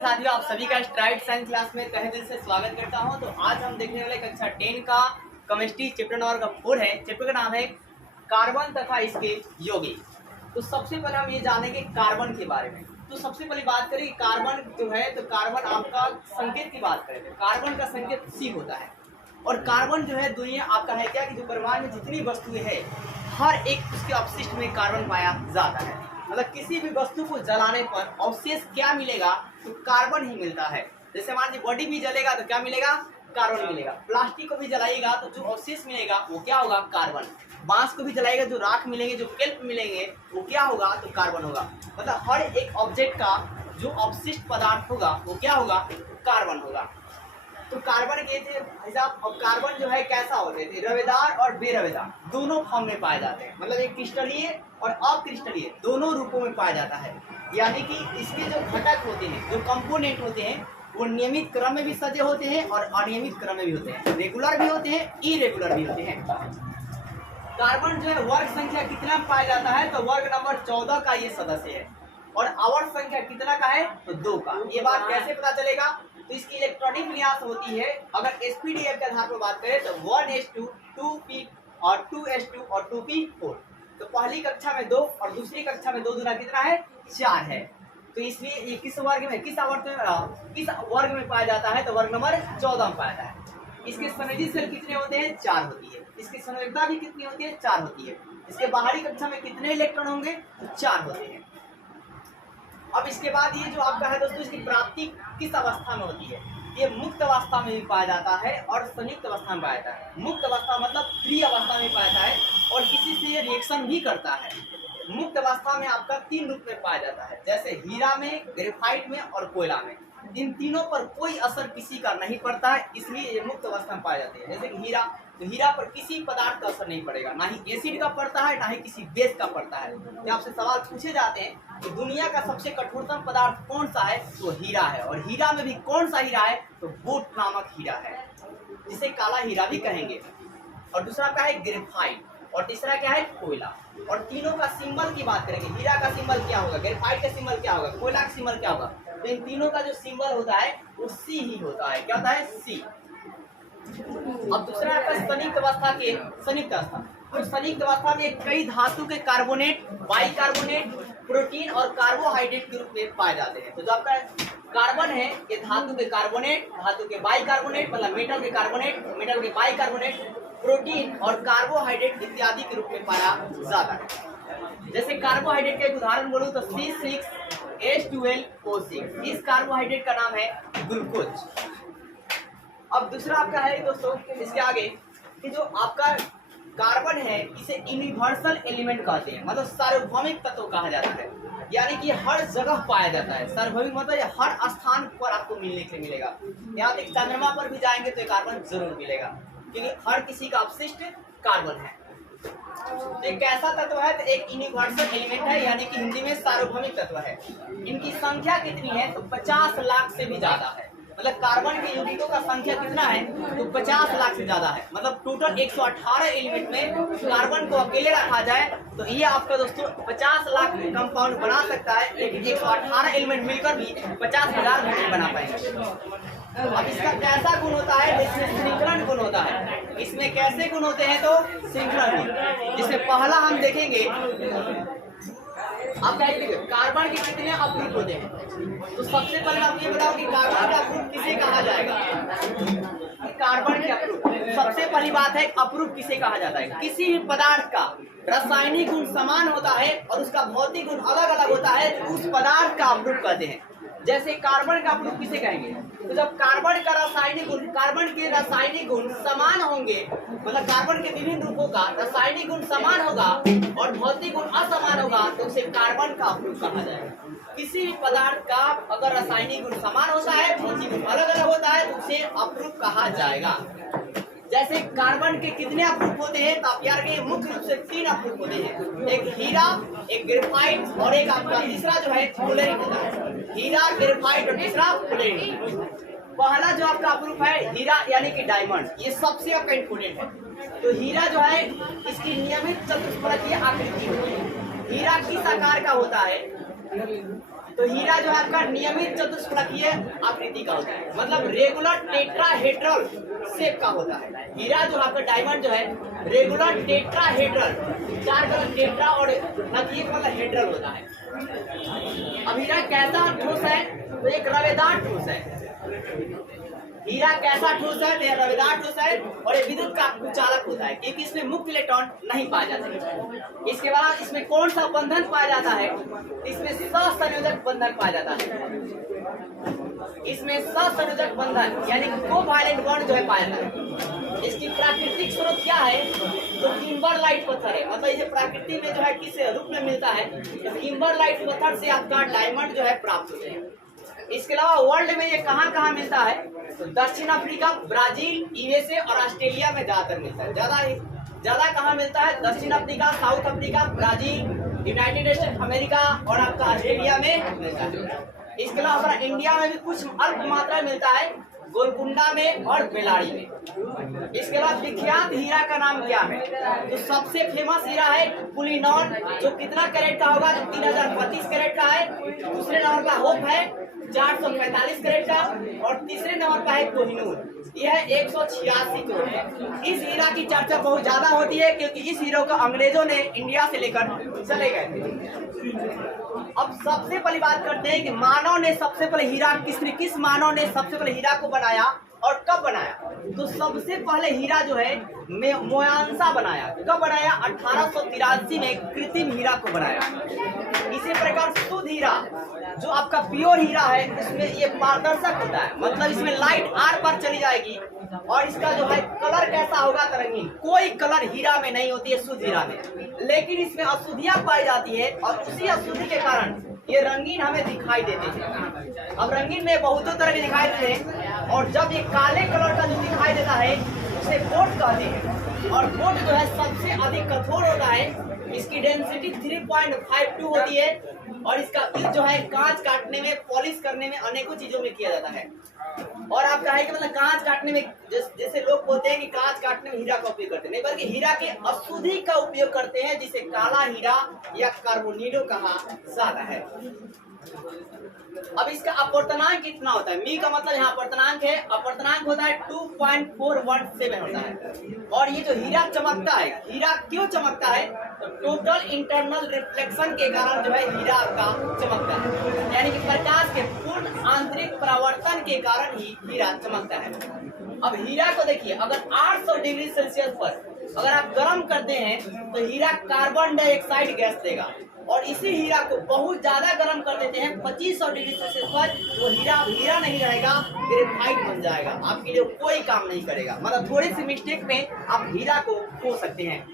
साथियों, आप सभी का स्ट्राइड साइंस क्लास में तहे दिल से स्वागत करता हूं। तो आज हम देखने वाले कक्षा 10 का केमिस्ट्री चैप्टर नंबर 4 है। चैप्टर का नाम है कार्बन तथा इसके यौगिक। तो सबसे पहले हम ये जानेंगे कार्बन के बारे में। तो सबसे पहले बात करें कार्बन जो है, तो कार्बन आपका संकेत की बात करें तो कार्बन का संकेत C होता है। और कार्बन जो है दुनिया आपका है क्या कि जो ब्रह्मांड में जितनी वस्तुएं हैं हर एक उसके अपशिष्ट में कार्बन पाया जाता है। मतलब किसी भी वस्तु को जलाने पर अवशेष क्या मिलेगा, तो कार्बन ही मिलता है। जैसे मान लीजिए बॉडी भी जलेगा तो क्या मिलेगा, कार्बन मिलेगा। प्लास्टिक को भी जलाइएगा तो जो अवशेष मिलेगा वो क्या होगा, कार्बन। बांस को भी जलाइएगा जो राख मिलेंगे, जो केल्प मिलेंगे वो क्या होगा, तो कार्बन होगा। मतलब हर एक ऑब्जेक्ट का जो अवशिष्ट पदार्थ होगा वो क्या होगा, कार्बन होगा। तो कार्बन के हिसाब और कार्बन जो है कैसा होते थे, रवेदार और बेरवेदार दोनों फॉर्म में पाए जाते हैं। मतलब एक क्रिस्टलीय और अक्रिस्टलीय दोनों रूपों में पाया जाता है। यानी कि इसके जो घटक होते हैं, जो कंपोनेंट होते हैं, वो नियमित क्रम में भी सजे होते हैं और अनियमित क्रम में भी होते हैं। रेगुलर भी होते हैं, इरेगुलर भी होते हैं। कार्बन जो है वर्ग संख्या कितना पाया जाता है, तो वर्ग नंबर 14 का ये सदस्य है। और आवर्त संख्या कितना का है, तो 2 का। ये बात कैसे पता चलेगा, तो इसकी इलेक्ट्रॉनिक विन्यास होती है। अगर sp/df के आधार पर बात करें तो 1s2 2p और 2s2 और 2p4। तो पहली कक्षा में 2 और दूसरी कक्षा में 2 दूना कितना है, 4 है। तो इसलिए ये किस वर्ग में, किस वर्ग में पाया जाता है, तो वर्ग नंबर 14 में पाया जाता है। इसके संयोजी सेल कितने होते हैं, 4 होती है। इसकी संयोजकता भी कितनी होती है, 4 होती है। इसके बाहरी कक्षा में कितने इलेक्ट्रॉन होंगे, तो 4 होते हैं। अब इसके बाद ये जो आपका है दोस्तों, इसकी प्राप्ति किस अवस्था में होती है, ये मुक्त अवस्था में भी पाया जाता है और संयुक्त अवस्था में पाया जाता है। मुक्त अवस्था मतलब फ्री अवस्था में पाया जाता है और किसी से ये रिएक्शन भी करता है। मुक्त अवस्था में आपका 3 रूप में पाया जाता है, जैसे हीरा में, ग्रेफाइट में और कोयला में। इन तीनों पर कोई असर किसी का नहीं पड़ता है, इसलिए ये मुक्त अवस्था में पाए जाते हैं। जैसे कि हीरा, तो हीरा पर किसी पदार्थ का असर नहीं पड़ेगा, ना ही एसिड का पड़ता है, ना ही किसी बेस का पड़ता है। जब आपसे सवाल पूछे जाते हैं कि दुनिया का सबसे कठोरतम पदार्थ कौन सा है, तो हीरा है। और हीरा में भी कौन सा हीरा है, तो बूट नामक हीरा है, जिसे काला हीरा भी कहेंगे। और दूसरा क्या है, ग्रेफाइट। और तीसरा क्या है, कोयला। और तीनों का सिंबल की बात करेंगे, हीरा का सिंबल क्या होगा, ग्रेफाइट का सिंबल क्या होगा, कोयला का सिंबल क्या होगा। तो इन तीनों का जो सिंबल होता है वो सी ही होता है। क्या होता है, सी। अब दूसरा आपका संयुक्त अवस्था के, संयुक्त अवस्था। तो संयुक्त अवस्था में कई धातु के कार्बोनेट, बाइकार्बोनेट, प्रोटीन और कार्बोहाइड्रेट के रूप में पाए जाते हैं। तो जो आपका कार्बन है ये धातु के कार्बोनेट, धातु के बाइकार्बोनेट मतलब मेटल के कार्बोनेट, मेटल के बाइकार्बोनेट, प्रोटीन और कार्बोहाइड्रेट इत्यादि के रूप में पाया जाता है। जैसे कार्बोहाइड्रेट का एक उदाहरण बोलूं तो C6H12O6, इस कार्बोहाइड्रेट का नाम है ग्लूकोज। अब दूसरा आपका है दोस्तों, इसके आगे कि जो आपका कार्बन है इसे यूनिवर्सल एलिमेंट कहते हैं, मतलब सार्वभौमिक तत्व कहा जाता है। यानी कि हर जगह पाया जाता है। सार्वभौमिक मतलब हर स्थान पर आपको मिलने के लिए मिलेगा। यहाँ तक चंद्रमा पर भी जाएंगे तो कार्बन जरूर मिलेगा, क्योंकि हर किसी का अपशिष्ट कार्बन है। तो एक ऐसा तत्व है, तो एक यूनिवर्सल एलिमेंट है, यानी कि हिंदी में सार्वभौमिक तत्व है। इनकी संख्या कितनी है, तो 50 लाख से भी ज्यादा है। मतलब कार्बन के यौगिकों का संख्या कितना है, तो 50 लाख से ज्यादा है। मतलब टोटल 118 एलिमेंट में कार्बन को अकेले रखा जाए तो ये आपका दोस्तों 50 लाख कंपाउंड बना सकता है, लेकिन 118 एलिमेंट मिलकर भी 50,000 नहीं बना पाएंगे। अब इसका कैसा गुण होता है, इसमें श्रृंखलन गुण होता है। इसमें कैसे गुण होते हैं, तो श्रृंखलन गुण। जिसमें पहला हम देखेंगे, आप देखिए कार्बन के कितने अप्रूप होते हैं। तो सबसे पहले आप ये बताओ कि कार्बन का अप्रूप किसे कहा जाएगा। कार्बन के अप्रूप, सबसे पहली बात है अप्रूप किसे कहा जाता है, किसी भी पदार्थ का रासायनिक गुण समान होता है और उसका भौतिक गुण अलग अलग होता है, तो उस पदार्थ का अप्रूप कहते हैं। जैसे कार्बन का अप्रूप किसे कहेंगे, तो जब कार्बन का रासायनिक गुण, कार्बन के रासायनिक गुण समान होंगे, मतलब कार्बन के विभिन्न रूपों का रासायनिक गुण समान होगा और भौतिक गुण असमान होगा, तो उसे कार्बन का अप्रूप कहा जाएगा। किसी भी पदार्थ का अगर रासायनिक गुण समान होता है, भौतिक गुण अलग अलग होता है, तो उसे अप्रूप कहा जाएगा। जैसे कार्बन के कितने अप्रूप होते हैं, तो आप यार के मुख्य रूप से 3 अप्रूप होते हैं, एक हीरा, एक ग्रेफाइट और एक आपका तीसरा जो है फ्लोरीन होता है। हीरा, ग्रेफाइट और तीसरा फ्लोरीन। पहला जो आपका अप्रूप है हीरा यानी कि डायमंड, ये सबसे आपका इम्पोर्टेंट है। तो हीरा जो है इसकी नियमित चतुष्फलकीय आकृति होती है। हीरा किस आकार का होता है, तो हीरा जो है आपका नियमित चतुष्फलकीय आकृति का होता है, मतलब रेगुलर टेट्राहेड्रल शेप का होता है। हीरा जो आपका डायमंड जो है रेगुलर टेट्राहेड्रल, 4 कलर टेट्रा और नतीजे का मतलब हेड्रल होता है। अब हीरा कैसा ठोस है? तो एक रवेदार ठोस है। हीरा कैसा ठोस है? तो यह रवेदार ठोस है और ये विद्युत का कुचालक होता है, क्योंकि इसमें मुक्त इलेक्ट्रॉन नहीं पाए जाते। इसके बाद इसमें कौन सा बंधन पाया जाता है? इसमें सहसंयोजक बंधन पाया जाता है। इसमें सहसंयोजक बंधन यानी कोवैलेंट बॉन्ड जो है पाया जाता है। इसकी प्राकृतिक स्रोत क्या है? तो किम्बरलाइट पत्थर है, मतलब ये प्रकृति में जो है किस रूप में मिलता है? तो किम्बरलाइट पत्थर से आपका डायमंड जो है प्राप्त होते हैं। इसके अलावा वर्ल्ड में ये कहाँ मिलता है? तो दक्षिण अफ्रीका, ब्राजील, यूएसए और ऑस्ट्रेलिया में ज्यादातर मिलता है। ज्यादा कहाँ मिलता है? दक्षिण Africa, south Africa, Brazil, United state America और आपका ऑस्ट्रेलिया में मिलता है। इसके अलावा हमारा इंडिया में भी कुछ अल्प मात्रा मिलता है, गोलकुंडा में और बेलाड़ी में। इसके अलावा विख्यात हीरा का नाम क्या है? तो सबसे फेमस हीरा है कुलीनॉन, जो कितना कैरेट का होगा? तो 3032 कैरेट का है। दूसरे नंबर का होप है 445 कैरेट का और तीसरे नंबर का है कोहिनूर, यह 186 करोड़ है। इस हीरा की चर्चा बहुत ज्यादा होती है क्योंकि इस हीरो को अंग्रेजों ने इंडिया से लेकर चले गए थे। अब सबसे पहली बात करते हैं कि मानव ने सबसे पहले हीरा किस मानव ने सबसे पहले हीरा को बनाया और कब बनाया? तो सबसे पहले हीरा जो है मोयांसा बनाया। कब बनाया? 1883 में कृत्रिम हीरा को बनाया। इसी प्रकार शुद्ध हीरा जो आपका प्योर हीरा है इसमें ये पारदर्शक होता है, मतलब इसमें लाइट आर पर चली जाएगी और इसका जो है कलर कैसा होगा? तो रंगीन। कोई कलर हीरा में नहीं होती है शुद्ध हीरा में, लेकिन इसमें अशुद्धियां पाई जाती है और उसी अशुद्धि के कारण ये रंगीन हमें दिखाई देते हैं। अब रंगीन में बहुतों तरह के दिखाई देते हैं और जब ये काले कलर का जो दिखाई देता है उसे गोट कहते हैं और गोट जो है सबसे अधिक कठोर होता है। इसकी डेंसिटी 3.52 होती है और इसका यूज जो है कांच काटने में, पॉलिश करने में, अनेकों चीजों में किया जाता है। और आप कहें कि मतलब कांच काटने में जैसे लोग बोलते हैं कि कांच काटने में हीरा का उपयोग करते हैं, नहीं बल्कि हीरा के अशुद्धि का उपयोग करते हैं जिसे काला हीरा या कार्बोनिडो कहा जाता है। अब इसका अपवर्तनांक कितना होता है? मी का मतलब यहाँ अपवर्तनांक है, अपवर्तनांक होता है 2.417 होता है। और ये जो हीरा चमकता है, हीरा क्यों चमकता है? तो टोटल इंटरनल रिफ्लेक्शन के कारण जो है हीरा का चमकता है, यानी कि प्रकाश के पूर्ण आंतरिक परावर्तन के कारण ही हीरा चमकता है। अब हीरा को देखिए, अगर 800 डिग्री सेल्सियस पर अगर आप गर्म करते हैं तो हीरा कार्बन डाइऑक्साइड गैस देगा और इसी हीरा को बहुत ज्यादा गर्म कर देते हैं 2500 डिग्री सेल्सियस पर, तो हीरा नहीं रहेगा, ग्रेफाइट बन जाएगा, आपके लिए कोई काम नहीं करेगा। मतलब थोड़ी सी मिस्टेक में आप हीरा को खो सकते हैं।